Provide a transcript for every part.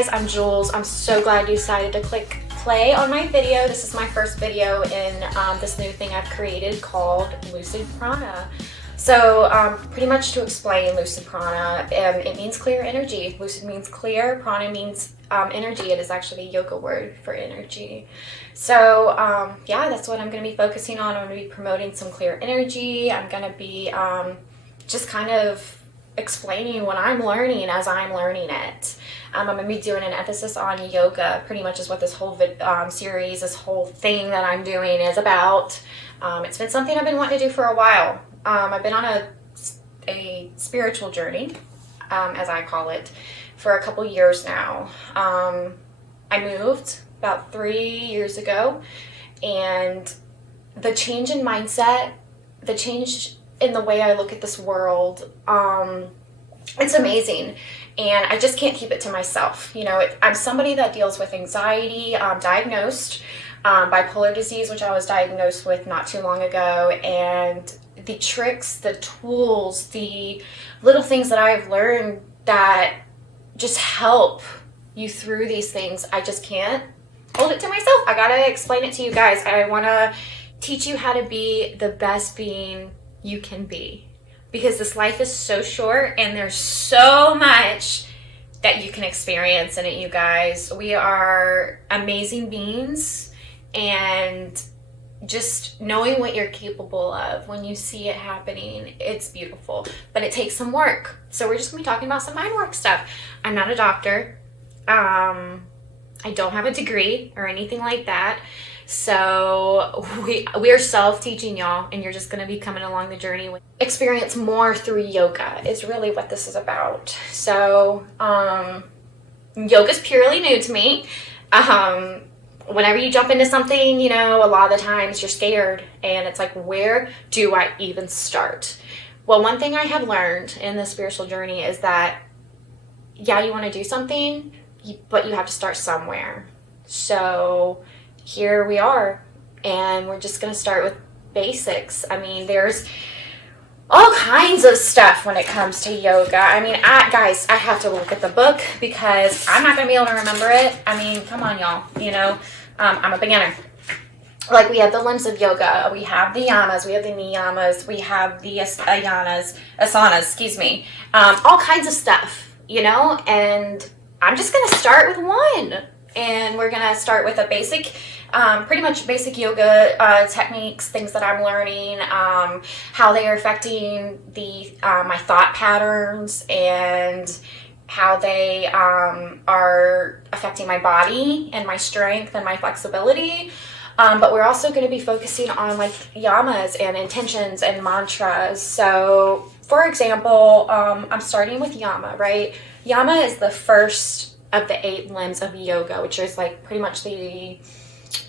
guys, I'm Jules. I'm so glad you decided to click play on my video. This is my first video in this new thing I've created called Lucid Prana. So pretty much to explain Lucid Prana, it means clear energy. Lucid means clear, Prana means energy. It is actually a yoga word for energy. So yeah, that's what I'm going to be focusing on. I'm going to be promoting some clear energy. I'm going to be just kind of explaining what I'm learning as I'm learning it. I'm going to be doing an emphasis on yoga, pretty much is what this whole series, this whole thing that I'm doing is about. It's been something I've been wanting to do for a while. I've been on a spiritual journey, as I call it, for a couple years now. I moved about 3 years ago, and the change in mindset, the change in the way I look at this world, it's amazing, and I just can't keep it to myself. You know, I'm somebody that deals with anxiety. I'm diagnosed bipolar disease, which I was diagnosed with not too long ago, and the tricks, the tools, the little things that I've learned that just help you through these things, I just can't hold it to myself. I gotta explain it to you guys. I want to teach you how to be the best being you can be, because this life is so short and there's so much that you can experience in it, you guys. We are amazing beings, and just knowing what you're capable of when you see it happening, it's beautiful, but it takes some work. So we're just gonna be talking about some mind work stuff. I'm not a doctor. I don't have a degree or anything like that. So we are self-teaching, y'all, and you're just going to be coming along the journey. Experience more through yoga is really what this is about. So yoga is purely new to me. Whenever you jump into something, you know, a lot of the times you're scared, and it's like, where do I even start? Well, one thing I have learned in the spiritual journey is that, yeah, you want to do something, but you have to start somewhere. So here we are, and we're just going to start with basics. I mean, there's all kinds of stuff when it comes to yoga. I mean, guys, I have to look at the book because I'm not going to be able to remember it. I mean, come on, y'all. You know, I'm a beginner. Like, we have the limbs of yoga. We have the yamas. We have the niyamas. We have the asanas, excuse me. All kinds of stuff, you know, and I'm just going to start with one. And we're going to start with a basic, pretty much basic yoga techniques, things that I'm learning, how they are affecting my thought patterns, and how they are affecting my body and my strength and my flexibility. But we're also going to be focusing on like yamas and intentions and mantras. So, for example, I'm starting with yama, right? Yama is the first of the 8 limbs of yoga, which is like pretty much the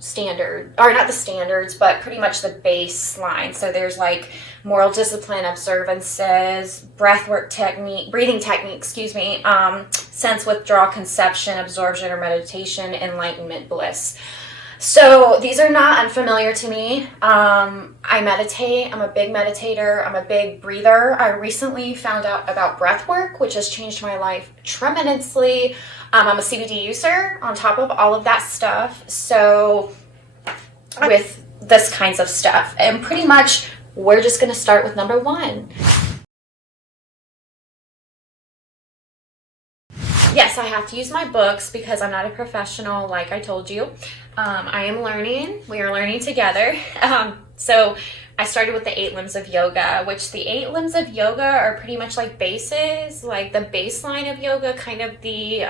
standard, or not the standards, but pretty much the baseline. So there's like moral discipline, observances, breathwork technique, breathing technique, excuse me, sense withdrawal, conception, absorption or meditation, enlightenment, bliss. So these are not unfamiliar to me. I meditate. I'm a big meditator. I'm a big breather. I recently found out about breath work, which has changed my life tremendously. I'm a CBD user on top of all of that stuff. So with this kinds of stuff, and pretty much we're just going to start with number 1. Yes, I have to use my books because I'm not a professional, like I told you. I am learning. We are learning together. So I started with the 8 limbs of yoga, which the 8 limbs of yoga are pretty much like bases, like the baseline of yoga, kind of the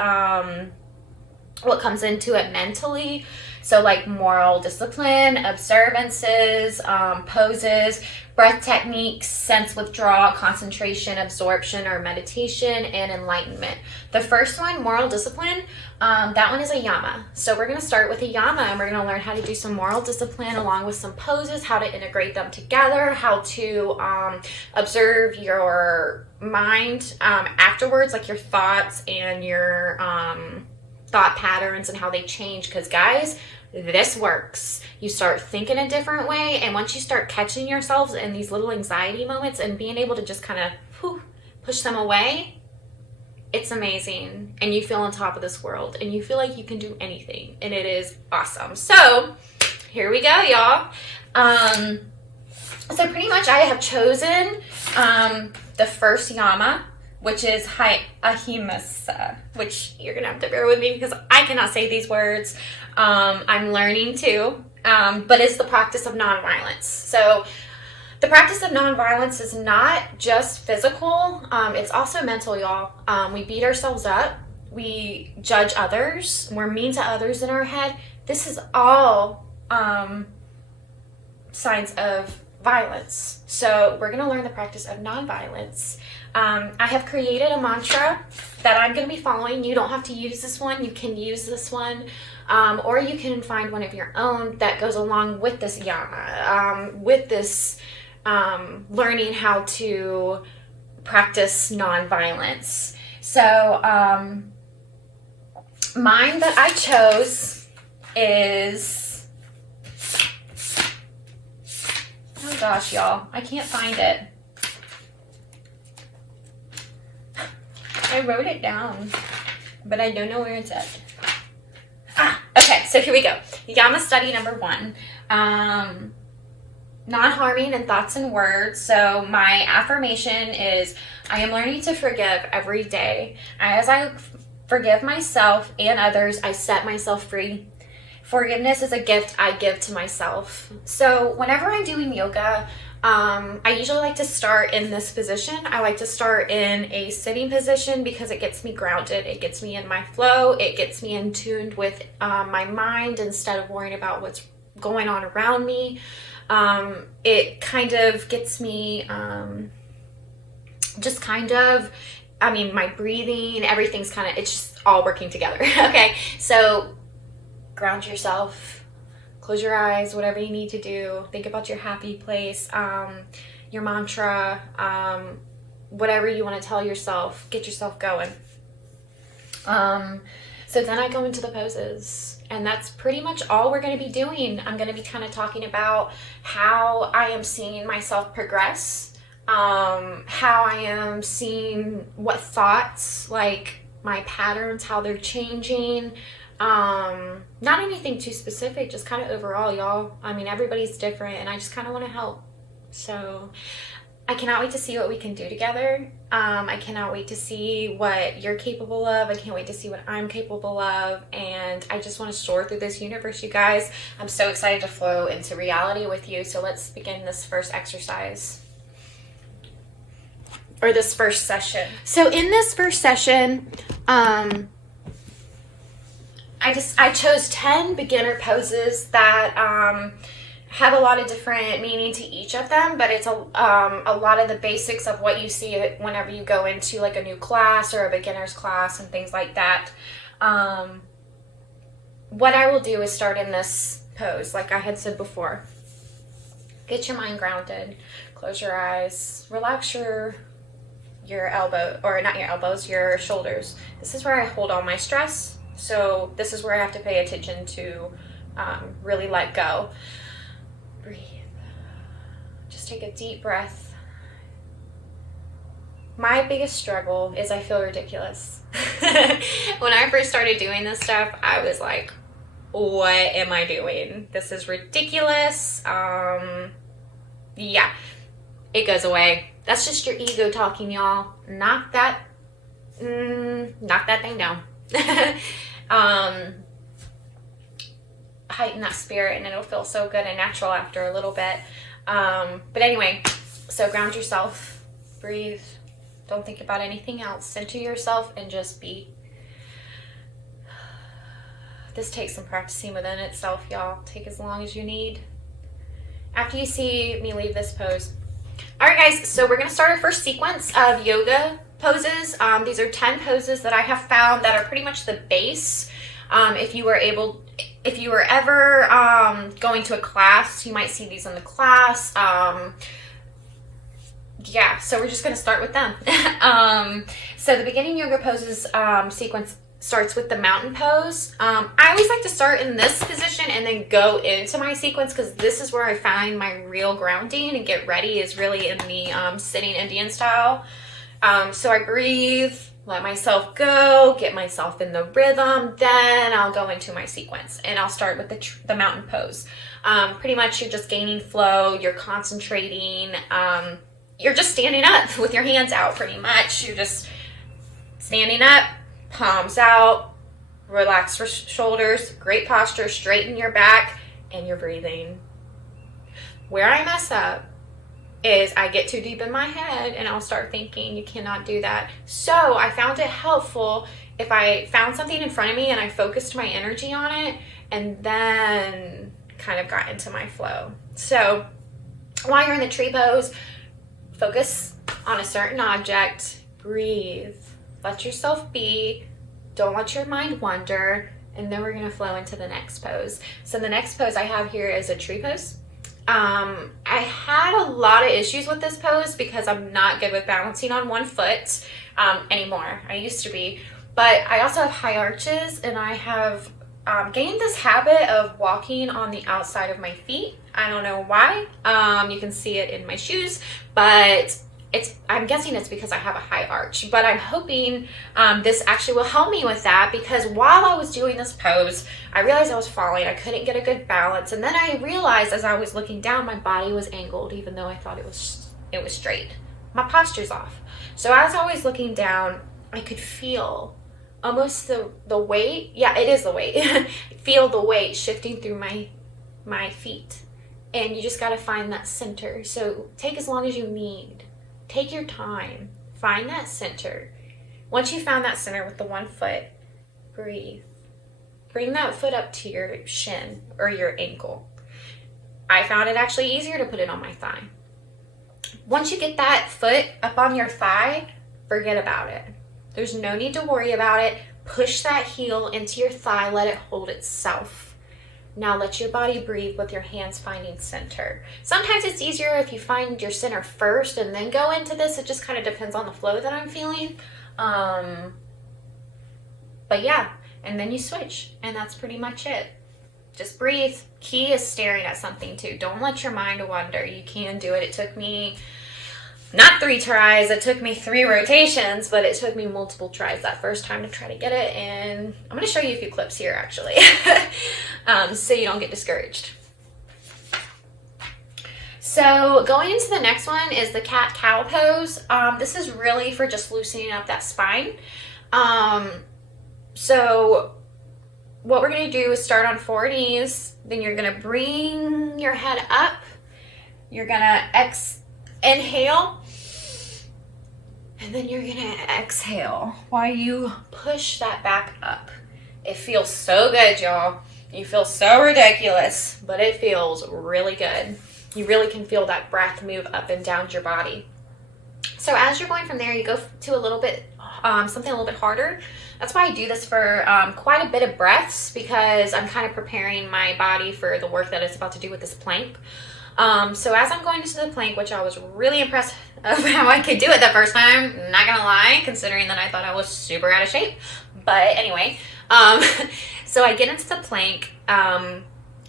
what comes into it mentally. So like moral discipline, observances, poses, breath techniques, sense withdrawal, concentration, absorption or meditation, and enlightenment. The first one, moral discipline, that one is a yama. So we're going to start with a yama, and we're going to learn how to do some moral discipline along with some poses, how to integrate them together, how to observe your mind afterwards, like your thoughts and your thought patterns and how they change. Because guys, this works. You start thinking a different way, and once you start catching yourselves in these little anxiety moments and being able to just kind of push them away, it's amazing, and you feel on top of this world, and you feel like you can do anything, and it is awesome. So here we go, y'all. So pretty much I have chosen the first yama, which is ahimsa, which you're gonna have to bear with me because I cannot say these words. I'm learning to, but it's the practice of nonviolence. So the practice of nonviolence is not just physical, it's also mental, y'all. We beat ourselves up, we judge others, we're mean to others in our head. This is all signs of violence. So we're going to learn the practice of nonviolence. I have created a mantra that I'm going to be following. You don't have to use this one. You can use this one, or you can find one of your own that goes along with this yama, with this learning how to practice nonviolence. So mine that I chose is, oh gosh, y'all, I can't find it. I wrote it down, but I don't know where it's at. Okay, so here we go. Yama study number 1. Non-harming in thoughts and words. So my affirmation is, I am learning to forgive every day. As I forgive myself and others, I set myself free. Forgiveness is a gift I give to myself. So whenever I'm doing yoga, I usually like to start in this position. I like to start in a sitting position because it gets me grounded. It gets me in my flow. It gets me in tuned with my mind instead of worrying about what's going on around me. It kind of gets me just kind of, I mean, my breathing, everything's kind of, it's just all working together. Okay, so ground yourself, close your eyes, whatever you need to do. Think about your happy place, your mantra, whatever you want to tell yourself. Get yourself going. So then I go into the poses, and that's pretty much all we're going to be doing. I'm going to be kind of talking about how I am seeing myself progress, how I am seeing what thoughts, like my patterns, how they're changing. Not anything too specific, just kind of overall, y'all. I mean, everybody's different, and I just kind of want to help. So I cannot wait to see what we can do together. I cannot wait to see what you're capable of. I can't wait to see what I'm capable of, and I just want to soar through this universe, you guys. I'm so excited to flow into reality with you. So let's begin this first exercise, or this first session. So in this first session, I chose 10 beginner poses that have a lot of different meaning to each of them, but it's a lot of the basics of what you see whenever you go into like a new class or a beginner's class and things like that. What I will do is start in this pose, like I had said before. Get your mind grounded, close your eyes, relax your elbow, or not your elbows, your shoulders. This is where I hold all my stress. So this is where I have to pay attention to really let go. Breathe. Just take a deep breath. My biggest struggle is I feel ridiculous. When I first started doing this stuff, I was like, what am I doing? This is ridiculous. Yeah, it goes away. That's just your ego talking, y'all. Knock that thing down. Heighten that spirit, and it'll feel so good and natural after a little bit. But anyway, so ground yourself, breathe, don't think about anything else, center yourself and just be. This takes some practicing within itself, y'all. Take as long as you need. After you see me leave this pose. Alright guys, so we're going to start our first sequence of yoga poses. These are 10 poses that I have found that are pretty much the base. If you were ever going to a class, you might see these in the class. Yeah, so we're just going to start with them. So the beginning yoga poses sequence starts with the mountain pose. I always like to start in this position and then go into my sequence, because this is where I find my real grounding and get ready, is really in the sitting Indian style. So I breathe, let myself go, get myself in the rhythm, then I'll go into my sequence. And I'll start with the mountain pose. Pretty much you're just gaining flow, you're concentrating, you're just standing up with your hands out pretty much. You're just standing up, palms out, relax your shoulders, great posture, straighten your back, and you're breathing. Where I mess up is I get too deep in my head and I'll start thinking you cannot do that. So I found it helpful if I found something in front of me and I focused my energy on it and then kind of got into my flow. So while you're in the tree pose, focus on a certain object, breathe, let yourself be, don't let your mind wander, and then we're gonna flow into the next pose. So the next pose I have here is a tree pose. I had a lot of issues with this pose because I'm not good with balancing on one foot anymore. I used to be, but I also have high arches and I have gained this habit of walking on the outside of my feet. I don't know why. You can see it in my shoes, but I'm guessing it's because I have a high arch, but I'm hoping this actually will help me with that, because while I was doing this pose, I realized I was falling. I couldn't get a good balance, and then I realized as I was looking down, my body was angled, even though I thought it was straight. My posture's off. So as I was looking down, I could feel almost the weight. Yeah, it is the weight. Feel the weight shifting through my feet, and you just got to find that center. So take as long as you need. Take your time, find that center. Once you found that center with the one foot, breathe. Bring that foot up to your shin or your ankle. I found it actually easier to put it on my thigh. Once you get that foot up on your thigh, forget about it. There's no need to worry about it. Push that heel into your thigh, let it hold itself. Now let your body breathe with your hands finding center. Sometimes it's easier if you find your center first and then go into this. It just kind of depends on the flow that I'm feeling. But yeah, and then you switch, and that's pretty much it. Just breathe. Key is staring at something too. Don't let your mind wander. You can do it. It took me not 3 tries, it took me 3 rotations, but it took me multiple tries that first time to try to get it. And I'm going to show you a few clips here actually, so you don't get discouraged. So going into the next one is the cat-cow pose. This is really for just loosening up that spine. So what we're going to do is start on 4 knees, then you're going to bring your head up, you're going to inhale, and then you're gonna exhale while you push that back up. It feels so good, y'all. You feel so ridiculous, but it feels really good. You really can feel that breath move up and down your body. So as you're going from there, you go to a little bit, something a little bit harder. That's why I do this for quite a bit of breaths, because I'm kind of preparing my body for the work that it's about to do with this plank. So as I'm going into the plank, which I was really impressed of how I could do it the first time, not gonna lie, considering that I thought I was super out of shape. But anyway, so I get into the plank.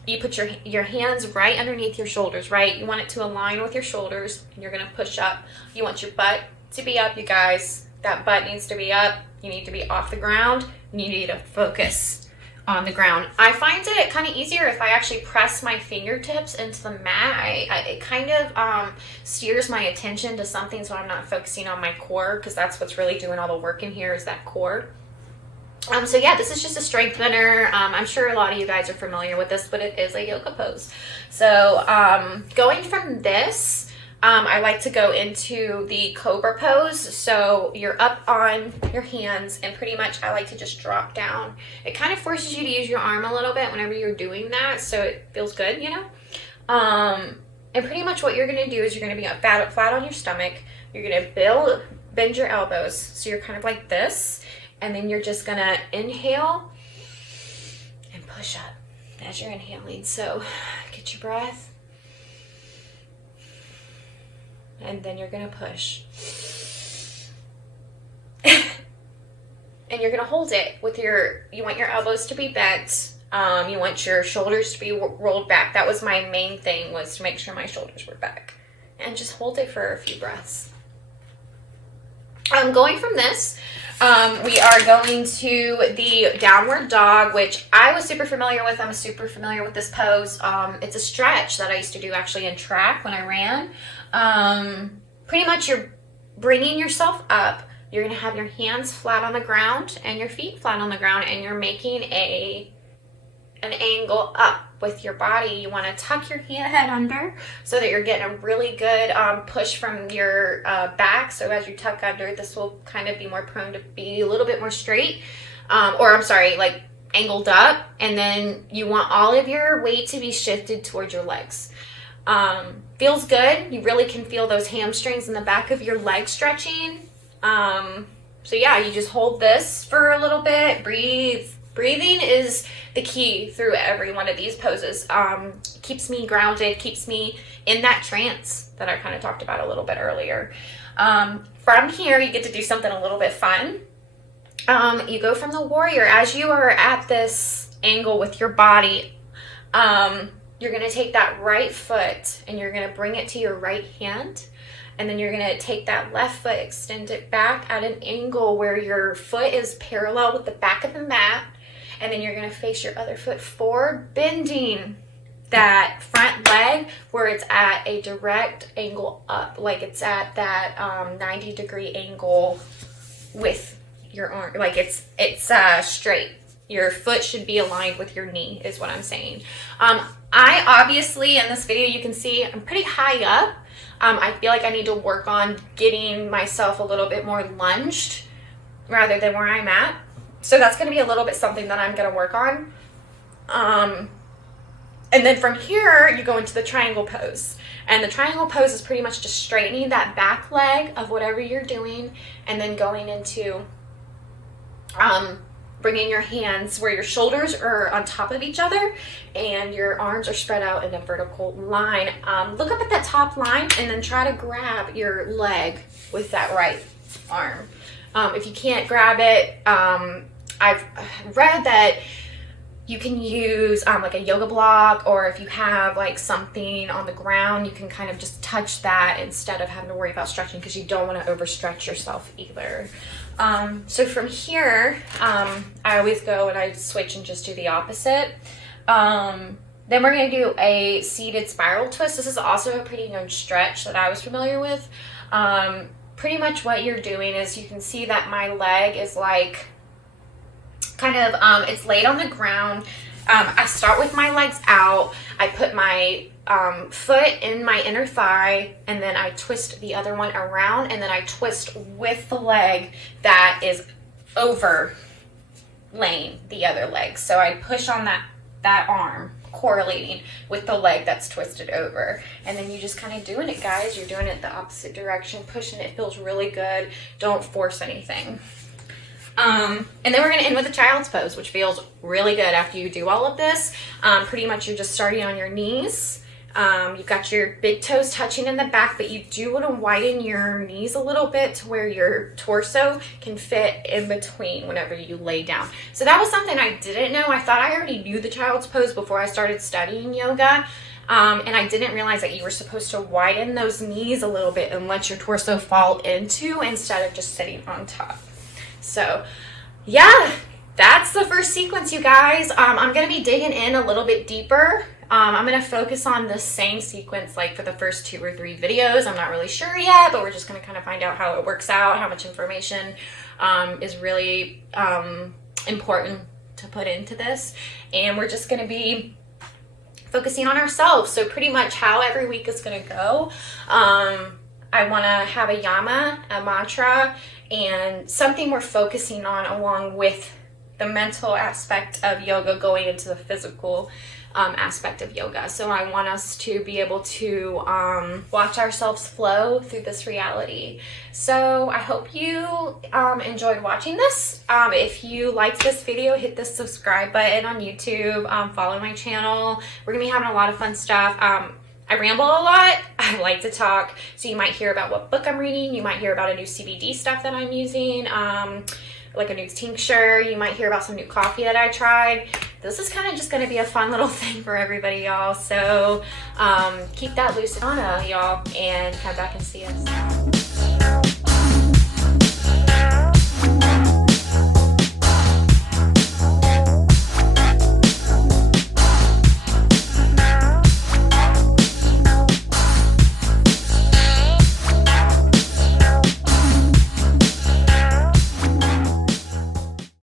You put your hands right underneath your shoulders, right? You want it to align with your shoulders, and you're gonna push up. You want your butt to be up, you guys. That butt needs to be up. You need to be off the ground, and you need to focus on the ground. I find it kind of easier if I actually press my fingertips into the mat. It kind of steers my attention to something, so I'm not focusing on my core, because that's what's really doing all the work in here, is that core. So yeah, this is just a strengthener. I'm sure a lot of you guys are familiar with this, but it is a yoga pose. So going from this, I like to go into the Cobra Pose. So you're up on your hands, and pretty much I like to just drop down. It kind of forces you to use your arm a little bit whenever you're doing that, so it feels good, you know? And pretty much what you're going to do is you're going to be flat on your stomach. You're going to bend your elbows, so you're kind of like this, and then you're just going to inhale and push up as you're inhaling. So get your breath. And then you're going to push. And you're going to hold it with you want your elbows to be bent. You want your shoulders to be rolled back. That was my main thing, was to make sure my shoulders were back. And just hold it for a few breaths. Going from this, We are going to the downward dog, which I was super familiar with. I'm super familiar with this pose. It's a stretch that I used to do actually in track when I ran. Pretty much you're bringing yourself up. You're going to have your hands flat on the ground and your feet flat on the ground, and you're making an angle up with your body. You want to tuck your head under so that you're getting a really good push from your back. So as you tuck under, this will kind of be more prone to be a little bit more straight, or I'm sorry, like angled up. And then you want all of your weight to be shifted towards your legs. Feels good. You really can feel those hamstrings in the back of your leg stretching. So yeah, you just hold this for a little bit, breathe. Breathing is the key through every one of these poses. Keeps me grounded, keeps me in that trance that I kind of talked about a little bit earlier. From here, you get to do something a little bit fun. You go from the warrior. As you are at this angle with your body, you're going to take that right foot and you're going to bring it to your right hand. And then you're going to take that left foot, extend it back at an angle where your foot is parallel with the back of the mat. And then you're going to face your other foot forward, bending that front leg where it's at a direct angle up, like it's at that 90-degree angle with your arm, like it's straight. Your foot should be aligned with your knee is what I'm saying. I obviously, in this video, you can see I'm pretty high up. I feel like I need to work on getting myself a little bit more lunged rather than where I'm at. So that's going to be a little bit something that I'm going to work on. And then from here, you go into the triangle pose. And the triangle pose is pretty much just straightening that back leg of whatever you're doing and then going into bringing your hands where your shoulders are on top of each other and your arms are spread out in a vertical line. Look up at that top line and then try to grab your leg with that right arm. If you can't grab it, I've read that you can use like a yoga block, or if you have like something on the ground, you can kind of just touch that instead of having to worry about stretching, because you don't want to overstretch yourself either. So from here, I always go and I switch and just do the opposite. Then we're going to do a seated spiral twist. This is also a pretty known stretch that I was familiar with. Pretty much what you're doing is, you can see that my leg is like kind of, it's laid on the ground. I start with my legs out. I put my foot in my inner thigh, and then I twist the other one around, and then I twist with the leg that is overlaying the other leg. So I push on that arm, correlating with the leg that's twisted over. And then you just kind of doing it, guys. You're doing it the opposite direction, pushing. It feels really good. Don't force anything. And then we're going to end with a child's pose, which feels really good after you do all of this. Pretty much you're just starting on your knees. You've got your big toes touching in the back, but you do want to widen your knees a little bit to where your torso can fit in between whenever you lay down. So that was something I didn't know. I thought I already knew the child's pose before I started studying yoga. And I didn't realize that you were supposed to widen those knees a little bit and let your torso fall into, instead of just sitting on top. So yeah, that's the first sequence, you guys. I'm going to be digging in a little bit deeper. I'm going to focus on the same sequence like for the first 2 or 3 videos. I'm not really sure yet, but we're just going to kind of find out how it works out, how much information is really important to put into this. And we're just going to be focusing on ourselves. So pretty much how every week is going to go. I want to have a yama, a mantra, and something we're focusing on along with the mental aspect of yoga going into the physical aspect of yoga. So I want us to be able to watch ourselves flow through this reality. So I hope you enjoyed watching this. If you liked this video, hit the subscribe button on YouTube, follow my channel. We're gonna be having a lot of fun stuff. I ramble a lot. I like to talk. So you might hear about what book I'm reading. You might hear about a new CBD stuff that I'm using, like a new tincture. You might hear about some new coffee that I tried. This is kind of just going to be a fun little thing for everybody, y'all. So keep that Lucid Prana, y'all, and come back and see us.